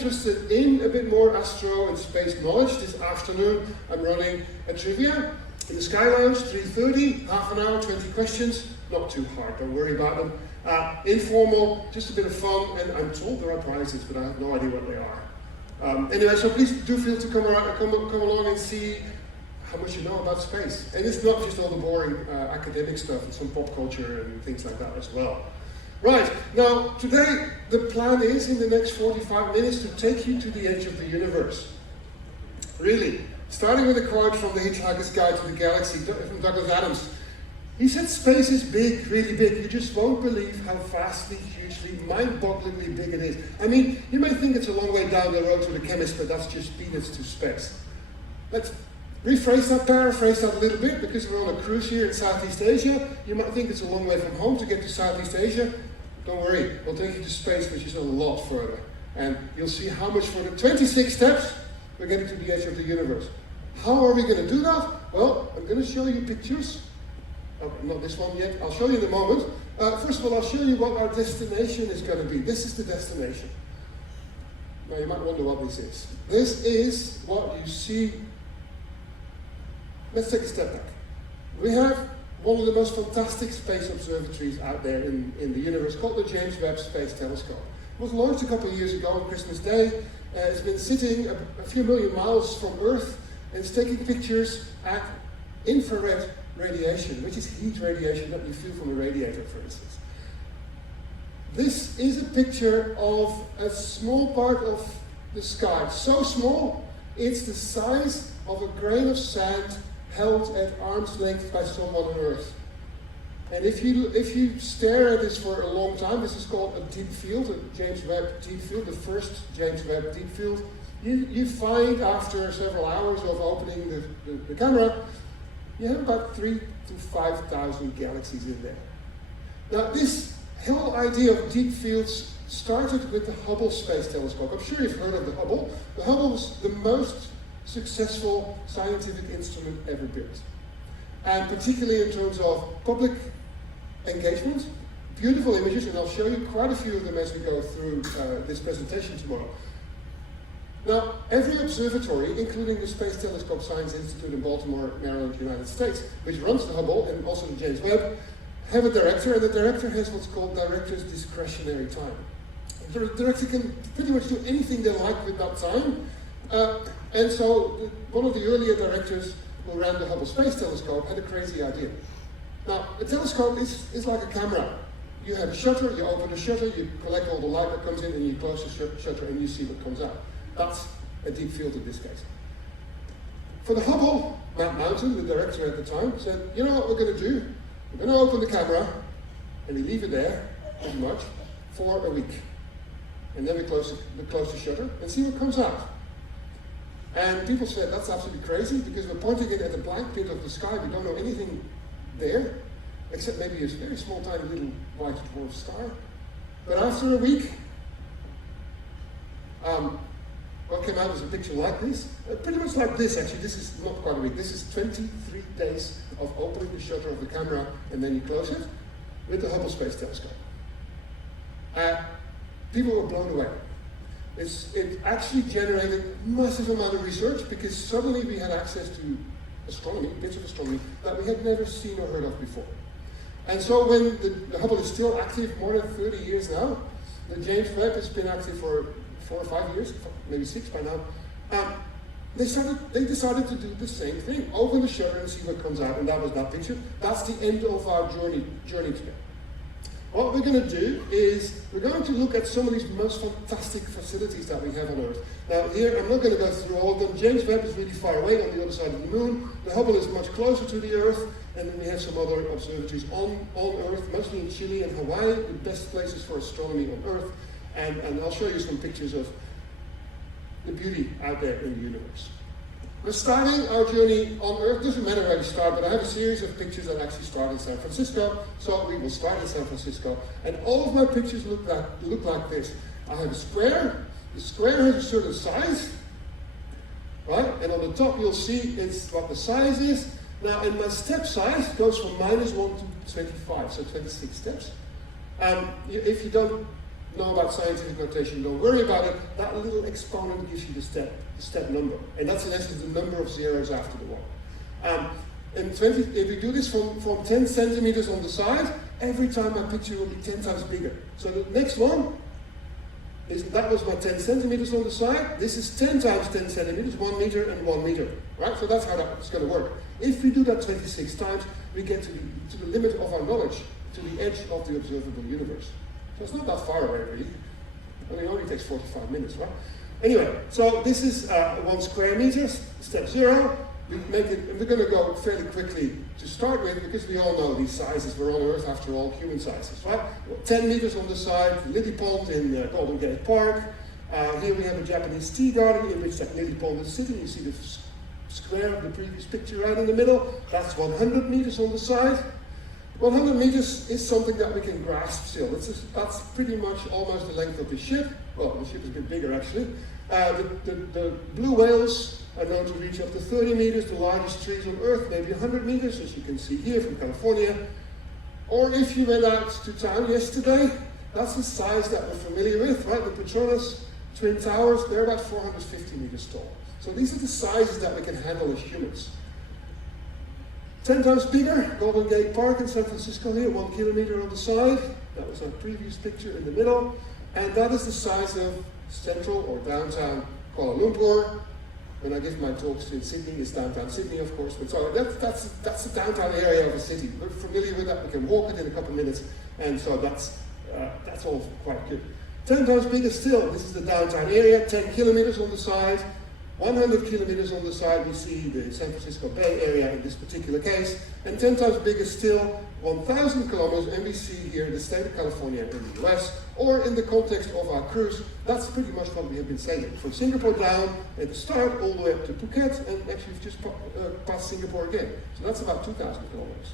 interested in a bit more astro and space knowledge, this afternoon I'm running a trivia in the Sky Lounge, 3:30, half an hour, 20 questions. Not too hard, don't worry about them. Informal, just a bit of fun, and I'm told there are prizes, but I have no idea what they are. Anyway, so please do feel to come along and see how much you know about space. And it's not just all the boring academic stuff, it's some pop culture and things like that as well. Right, now today the plan is in the next 45 minutes to take you to the edge of the universe. Really, starting with a quote from The Hitchhiker's Guide to the Galaxy from Douglas Adams. He said space is big, really big. You just won't believe how vastly, hugely, mind-bogglingly big it is. I mean, you may think it's a long way down the road to the chemist, but that's just peanuts to space. Let's rephrase that, paraphrase that a little bit, because we're on a cruise here in Southeast Asia. You might think it's a long way from home to get to Southeast Asia. Don't worry, we'll take you to space, which is a lot further. And you'll see how much further. 26 steps, we're getting to the edge of the universe. How are we going to do that? Well, I'm going to show you pictures. Oh, not this one yet, I'll show you in a moment. First of all, I'll show you what our destination is going to be. This is the destination. Now you might wonder what this is. This is what you see. Let's take a step back. We have one of the most fantastic space observatories out there in the universe called the James Webb Space Telescope. It was launched a couple of years ago on Christmas Day. It's been sitting a few million miles from Earth and it's taking pictures at infrared radiation, which is heat radiation that you feel from a radiator, for instance. This is a picture of a small part of the sky. So small, it's the size of a grain of sand held at arm's length by someone on Earth. And if you stare at this for a long time, this is called a deep field, a James Webb deep field, the first James Webb deep field. You find after several hours of opening the camera, you have about 3,000 to 5,000 galaxies in there. Now this whole idea of deep fields started with the Hubble Space Telescope. I'm sure you've heard of the Hubble. The Hubble was the most successful scientific instrument ever built. And particularly in terms of public engagement, beautiful images, and I'll show you quite a few of them as we go through this presentation tomorrow. Now, every observatory, including the Space Telescope Science Institute in Baltimore, Maryland, United States, which runs the Hubble and also the James Webb, have a director, and the director has what's called director's discretionary time. The director can pretty much do anything they like with that time. And so, one of the earlier directors who ran the Hubble Space Telescope had a crazy idea. Now, a telescope is like a camera. You have a shutter, you open the shutter, you collect all the light that comes in, and you close the shutter and you see what comes out. That's a deep field in this case. For the Hubble, Matt Mountain, the director at the time, said, you know what we're going to do? We're going to open the camera, and we leave it there, pretty much, for a week. And then we close the shutter and see what comes out. And people said, that's absolutely crazy, because we're pointing it at a blank bit of the sky, we don't know anything there, except maybe a very small, tiny little white dwarf star. But after a week, what came out was a picture like this, pretty much like this actually. This is not quite a week, this is 23 days of opening the shutter of the camera and then you close it with the Hubble Space Telescope. People were blown away. It actually generated a massive amount of research because suddenly we had access to astronomy, bits of astronomy, that we had never seen or heard of before. And so when the Hubble is still active, more than 30 years now, the James Webb has been active for 4 or 5 years, maybe 6 by now, they decided to do the same thing, open the shutter and see what comes out, and that was that picture. That's the end of our journey today. What we're going to do is, we're going to look at some of these most fantastic facilities that we have on Earth. Now here, I'm not going to go through all of them. James Webb is really far away on the other side of the moon. The Hubble is much closer to the Earth, and then we have some other observatories on Earth, mostly in Chile and Hawaii, the best places for astronomy on Earth. And I'll show you some pictures of the beauty out there in the universe. We're starting our journey on Earth. Doesn't matter where we start, but I have a series of pictures that actually start in San Francisco. So we will start in San Francisco. And all of my pictures look like this. I have a square. The square has a certain size, right? And on the top you'll see it's what the size is. Now, and my step size goes from -1 to 25, so 26 steps. If you don't know about scientific notation, don't worry about it. That little exponent gives you the step number. And that's in essence the number of zeros after the 1. If we do this from 10 centimeters on the side, every time my picture will be 10 times bigger. So the next one, that was my 10 centimeters on the side. This is 10 times 10 centimeters, 1 meter and 1 meter. Right? So that's how that's going to work. If we do that 26 times, we get to the limit of our knowledge, to the edge of the observable universe. So it's not that far away, really. I mean, it only takes 45 minutes, right? Anyway, so this is 1 square meter, step 0. We make it, and we're going to go fairly quickly to start with, because we all know these sizes. We're on Earth, after all, human sizes, right? 10 meters on the side, lily pond in Golden Gate Park. Here we have a Japanese tea garden in which that lily pond is sitting. You see the square of the previous picture right in the middle. That's 100 meters on the side. 100 meters is something that we can grasp still. That's pretty much almost the length of the ship. Well, the ship is a bit bigger, actually. The blue whales are known to reach up to 30 meters, the largest trees on Earth, maybe 100 meters, as you can see here from California. Or if you went out to town yesterday, that's the size that we're familiar with, right? The Petronas Twin Towers, they're about 450 meters tall. So these are the sizes that we can handle as humans. 10 times bigger, Golden Gate Park in San Francisco here, 1 kilometer on the side. That was our previous picture in the middle. And that is the size of central or downtown Kuala Lumpur. When I give my talks in Sydney, it's downtown Sydney, of course. But so that's the downtown area of a city. We're familiar with that. We can walk it in a couple of minutes, and so that's all quite good. 10 times bigger still. This is the downtown area. 10 kilometers on the side. 100 kilometers on the side, we see the San Francisco Bay Area in this particular case, and 10 times bigger still, 1,000 kilometers, and we see here the state of California in the US, or in the context of our cruise, that's pretty much what we have been sailing. From Singapore down at the start, all the way up to Phuket, and actually we've just passed Singapore again. So that's about 2,000 kilometers.